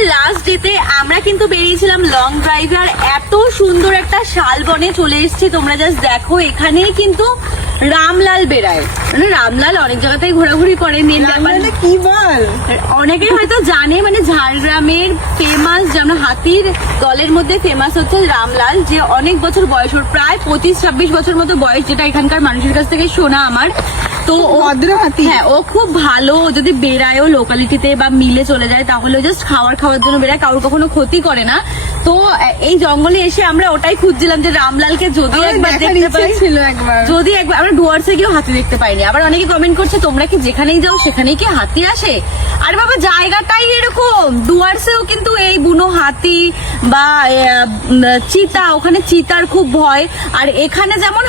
জঙ্গলের লাস্ট ডেতে আমরা কিন্তু বেরিয়েছিলাম লং ড্রাইভে, আর এত সুন্দর একটা শালবনে চলে এসেছি। তোমরা জাস্ট দেখো, এখানেই কিন্তু রামলাল বেড়ায়। মানে রামলাল অনেক জায়গাতেই ঘোরাঘুরি করে। কি বল, অনেকে হয়তো জানে, মানে ঝাড়গ্রামের ফেমাস, যেমন হাতির দলের মধ্যে ফেমাস হচ্ছে রামলাল, যে অনেক বছর বয়স, ওর প্রায় 25-26 বছর মতো বয়স, যেটা এখানকার মানুষের কাছ থেকে শোনা আমার। তো ভদ্র হাতি। হ্যাঁ, ও খুব ভালো। যদি বেড়ায়ও লোকালিটিতে বা মিলে চলে যায়, তাহলে জাস্ট খাওয়ার জন্য বেড়ায়, কারোর কখনো ক্ষতি করে না। তো এই জঙ্গলে এসে আমরা ওটাই খুঁজছিলাম যে রামলালকে যদি একবার দেখতে পাই, যদি একবার। আমরা ডুয়ার্সে গিয়েও হাতি দেখতে পাইনি। আবার অনেকে কমেন্ট করছে, তোমরা কি যেখানেই যাও সেখানেই কি হাতি আসে? আরে বাবা, জায়গাটাই এরকম। ডুয়ার্সেও কিন্তু এই বুনো হাতি বা চিতা, ওখানে চিতার খুব ভয়। আর এখানে যেমন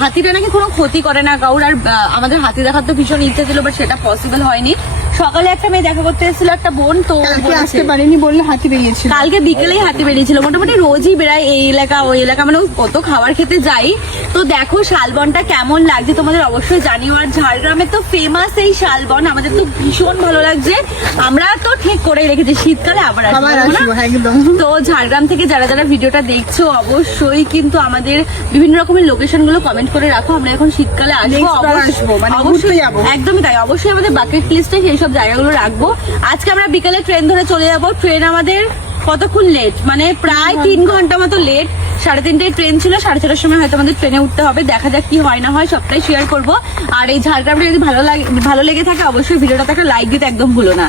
হাতিটা নাকি কোনো ক্ষতি করে না কাউর। আর আমাদের হাতি দেখার তো ভীষণ ইচ্ছা ছিল, বাট সেটা পসিবল হয়নি। সকালে একটা মেয়ে দেখা করতে এসেছিল, একটা বোন, তো আসতে পারেনি বললে হাতি বেরিয়েছিল। কালকে বিকেলেই হাতি বেরিয়েছিল। মোটামুটি রোজই বেড়ায় এই এলাকা ওই এলাকা, মানে কত খাবার খেতে যাই। তো দেখো শালবনটা কেমন লাগছে তোমাদের অবশ্যই জানিও। আর ঝাড়গ্রামে তো ফেমাস এই শালবন, আমাদের তো ভীষণ ভালো লাগছে। আমরা তো ঠিক করে রেখেছি শীতকালে আবার আসবো একদম। তো ঝাড়গ্রাম থেকে যারা যারা ভিডিওটা দেখছো, অবশ্যই কিন্তু আমাদের বিভিন্ন রকমের লোকেশন গুলো কমেন্ট করে রাখো। আমরা এখন শীতকালে আসবো, অবশ্যই একদমই তাই। অবশ্যই আমাদের বাকেট লিস্টে সেই সব জায়গাগুলো রাখবো। আজকে আমরা বিকালে ট্রেন ধরে চলে যাবো। ট্রেন আমাদের কতক্ষণ লেট, মানে প্রায় 3 ঘন্টা মতো লেট। 3:30টায় ট্রেন ছিল, 6:30টার সময় হয়তো আমাদের ট্রেনে উঠতে হবে। দেখা যাক কি হয় না হয়, সবটাই শেয়ার করবো। আর এই ঝাড়গ্রামটা যদি ভালো লেগে থাকে, অবশ্যই ভিডিওটাতে একটা লাইক দিতে একদম ভুলো না।